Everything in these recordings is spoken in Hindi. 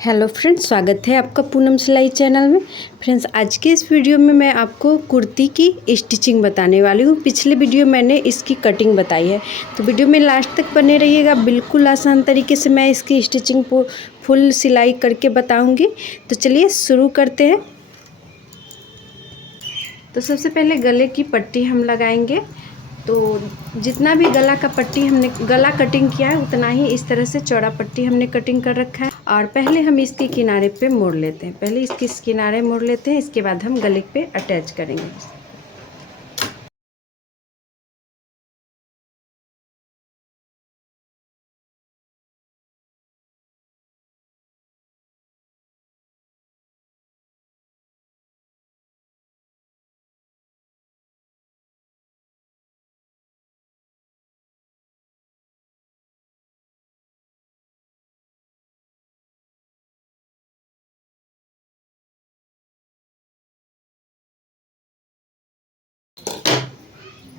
हेलो फ्रेंड्स, स्वागत है आपका पूनम सिलाई चैनल में। फ्रेंड्स, आज के इस वीडियो में मैं आपको कुर्ती की स्टिचिंग बताने वाली हूँ। पिछले वीडियो मैंने इसकी कटिंग बताई है, तो वीडियो में लास्ट तक बने रहिएगा। बिल्कुल आसान तरीके से मैं इसकी स्टिचिंग को फुल सिलाई करके बताऊँगी। तो चलिए शुरू करते हैं। तो सबसे पहले गले की पट्टी हम लगाएंगे। तो जितना भी गला का पट्टी हमने गला कटिंग किया है उतना ही इस तरह से चौड़ा पट्टी हमने कटिंग कर रखा है। और पहले हम इसके किनारे पे मोड़ लेते हैं, पहले इसके किनारे मोड़ लेते हैं, इसके बाद हम गले पे अटैच करेंगे।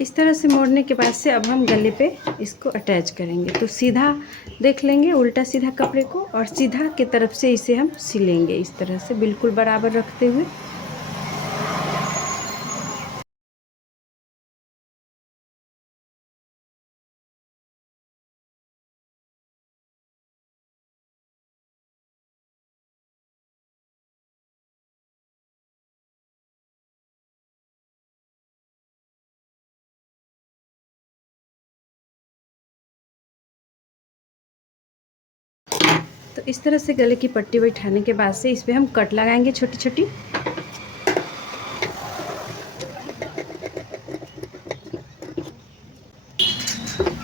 इस तरह से मोड़ने के बाद से अब हम गले पे इसको अटैच करेंगे। तो सीधा देख लेंगे, उल्टा सीधा कपड़े को, और सीधा की तरफ से इसे हम सिलेंगे इस तरह से बिल्कुल बराबर रखते हुए। तो इस तरह से गले की पट्टी बैठाने के बाद से इस पर हम कट लगाएंगे छोटी छोटी।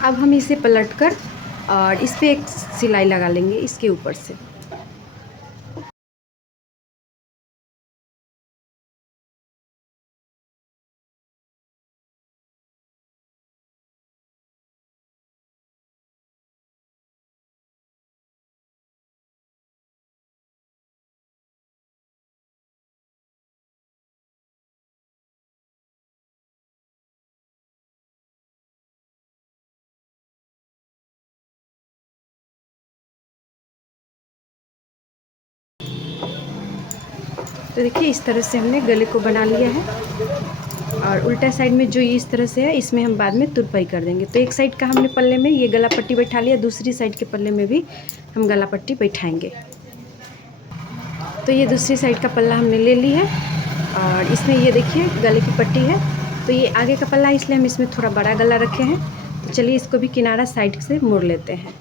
अब हम इसे पलटकर और इस पे एक सिलाई लगा लेंगे इसके ऊपर से। तो देखिए इस तरह से हमने गले को बना लिया है। और उल्टा साइड में जो इस तरह से है इसमें हम बाद में तुरपाई कर देंगे। तो एक साइड का हमने पल्ले में ये गला पट्टी बैठा लिया, दूसरी साइड के पल्ले में भी हम गला पट्टी बैठाएंगे। तो ये दूसरी साइड का पल्ला हमने ले ली है और इसमें ये देखिए गले की पट्टी है। तो ये आगे का पल्ला इसलिए हम इसमें थोड़ा बड़ा गला रखे हैं। तो चलिए इसको भी किनारा साइड से मोड़ लेते हैं।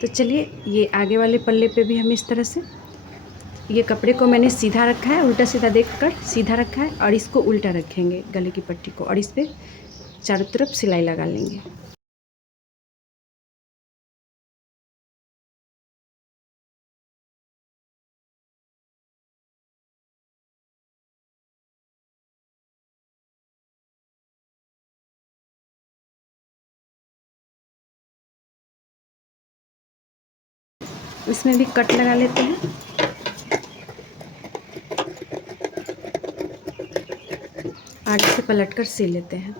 तो चलिए ये आगे वाले पल्ले पे भी हम इस तरह से ये कपड़े को मैंने सीधा रखा है, उल्टा सीधा देखकर सीधा रखा है, और इसको उल्टा रखेंगे गले की पट्टी को, और इस पे चारों तरफ सिलाई लगा लेंगे। इसमें भी कट लगा लेते हैं। आगे से पलटकर सी लेते हैं।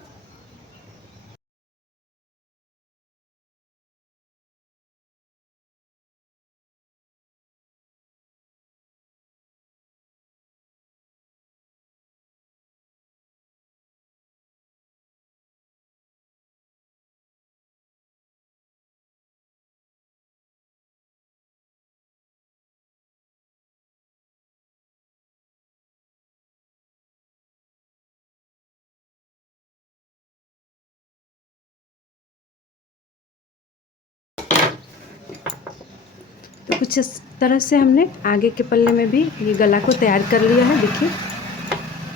तो कुछ इस तरह से हमने आगे के पल्ले में भी ये गला को तैयार कर लिया है, देखिए।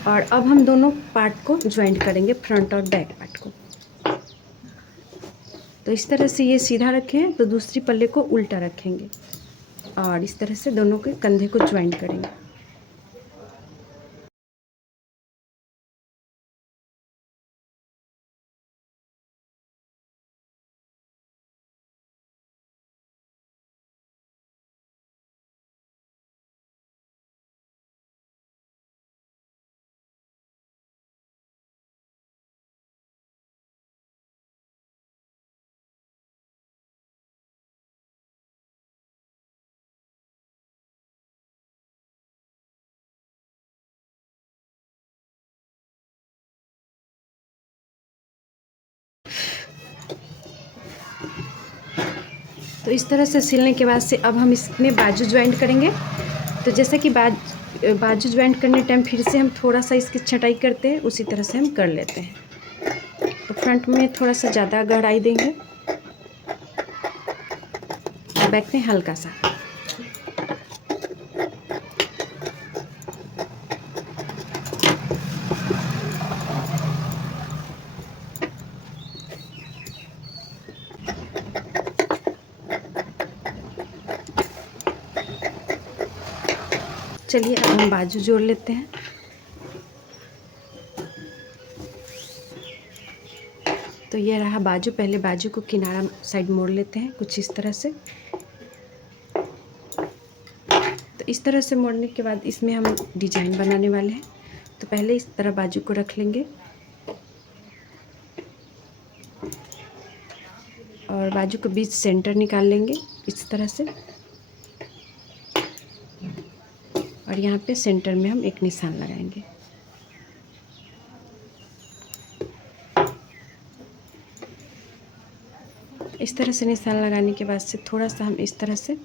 और अब हम दोनों पार्ट को ज्वाइंट करेंगे, फ्रंट और बैक पार्ट को। तो इस तरह से ये सीधा रखे हैं तो दूसरी पल्ले को उल्टा रखेंगे और इस तरह से दोनों के कंधे को ज्वाइंट करेंगे। तो इस तरह से सिलने के बाद से अब हम इसमें बाजू ज्वाइंट करेंगे। तो जैसे कि बाजू ज्वाइंट करने टाइम फिर से हम थोड़ा सा इसकी छटाई करते हैं, उसी तरह से हम कर लेते हैं। तो फ्रंट में थोड़ा सा ज़्यादा गहराई देंगे, बैक में हल्का सा। चलिए अब हम बाजू जोड़ लेते हैं। तो ये रहा बाजू। पहले बाजू को किनारा साइड मोड़ लेते हैं कुछ इस तरह से। तो इस तरह से मोड़ने के बाद इसमें हम डिजाइन बनाने वाले हैं। तो पहले इस तरह बाजू को रख लेंगे और बाजू को बीच सेंटर निकाल लेंगे इस तरह से, और यहाँ पे सेंटर में हम एक निशान लगाएंगे। इस तरह से निशान लगाने के बाद से थोड़ा सा हम इस तरह से,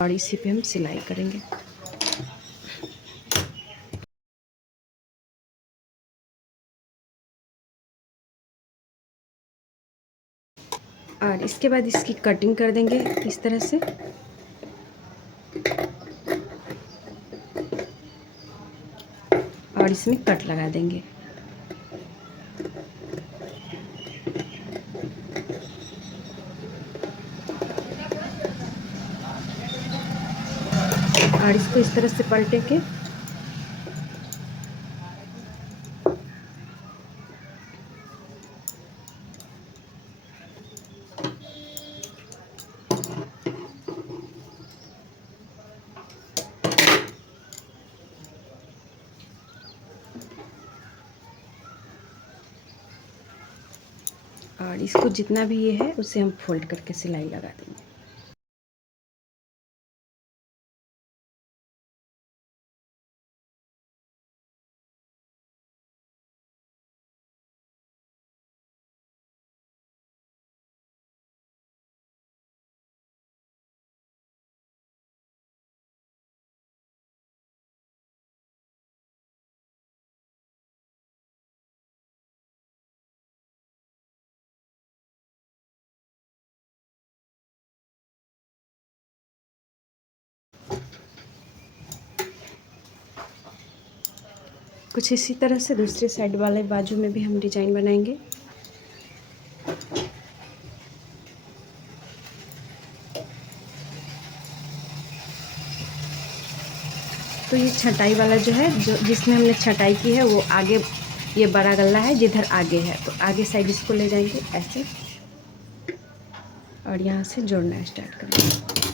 और इसी पे हम सिलाई करेंगे। और इसके बाद इसकी कटिंग कर देंगे इस तरह से। और इसमें कट लगा देंगे। और इसको इस तरह से पलटे के और इसको जितना भी ये है उसे हम फोल्ड करके सिलाई लगा देंगे। कुछ इसी तरह से दूसरे साइड वाले बाजू में भी हम डिजाइन बनाएंगे। तो ये छटाई वाला जो है, जो जिसमें हमने छटाई की है वो आगे, ये बड़ा गला है जिधर आगे है, तो आगे साइड इसको ले जाएंगे ऐसे और यहाँ से जोड़ना स्टार्ट करेंगे।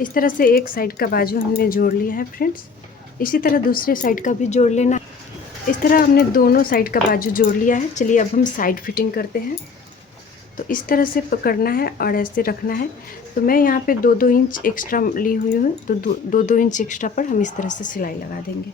इस तरह से एक साइड का बाजू हमने जोड़ लिया है फ्रेंड्स। इसी तरह दूसरे साइड का भी जोड़ लेना। इस तरह हमने दोनों साइड का बाजू जोड़ लिया है। चलिए अब हम साइड फिटिंग करते हैं। तो इस तरह से पकड़ना है और ऐसे रखना है। तो मैं यहाँ पे 2-2 इंच एक्स्ट्रा ली हुई हूँ, तो 2-2 इंच एक्स्ट्रा पर हम इस तरह से सिलाई लगा देंगे।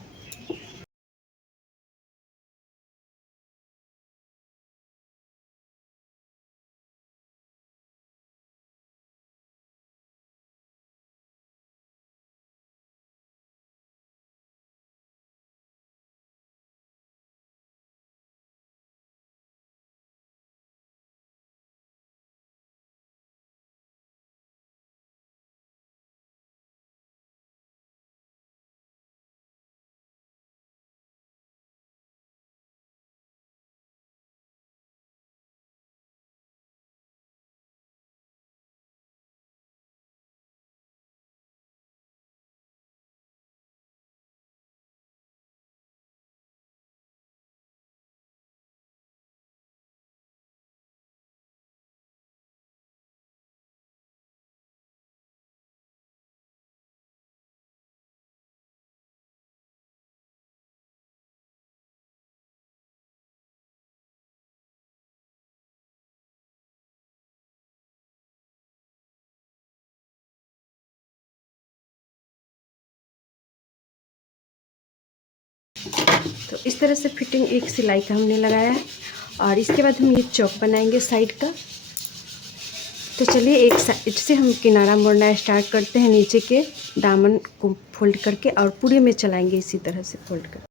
तो इस तरह से फिटिंग एक सिलाई का हमने लगाया है और इसके बाद हम ये चौक बनाएंगे साइड का। तो चलिए एक साइड से हम किनारा मोड़ना स्टार्ट करते हैं, नीचे के दामन को फोल्ड करके और पूरे में चलाएंगे इसी तरह से फोल्ड कर।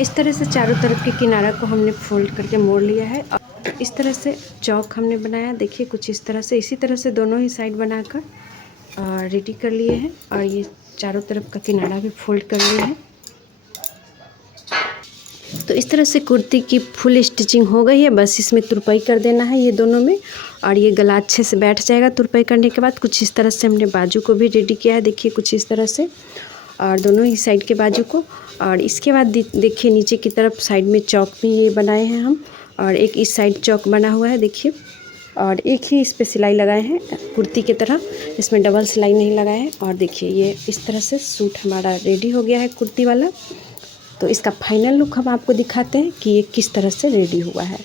इस तरह से चारों तरफ के किनारा को हमने फोल्ड करके मोड़ लिया है और इस तरह से चौक हमने बनाया। देखिए कुछ इस तरह से, इसी तरह से दोनों ही साइड बनाकर रेडी कर लिए हैं और ये चारों तरफ का किनारा भी फोल्ड कर लिए हैं। तो इस तरह से कुर्ती की फुल स्टिचिंग हो गई है। बस इसमें तुरपाई कर देना है ये दोनों में और ये गला अच्छे से बैठ जाएगा। तुरपाई करने के बाद कुछ इस तरह से हमने बाजू को भी रेडी किया है। देखिए कुछ इस तरह से और दोनों ही साइड के बाजू को। और इसके बाद देखिए नीचे की तरफ साइड में चौक भी ये बनाए हैं हम और एक इस साइड चौक बना हुआ है देखिए। और एक ही इस पर सिलाई लगाए हैं कुर्ती की तरह, इसमें डबल सिलाई नहीं लगाए हैं। और देखिए ये इस तरह से सूट हमारा रेडी हो गया है कुर्ती वाला। तो इसका फाइनल लुक हम आपको दिखाते हैं कि ये किस तरह से रेडी हुआ है।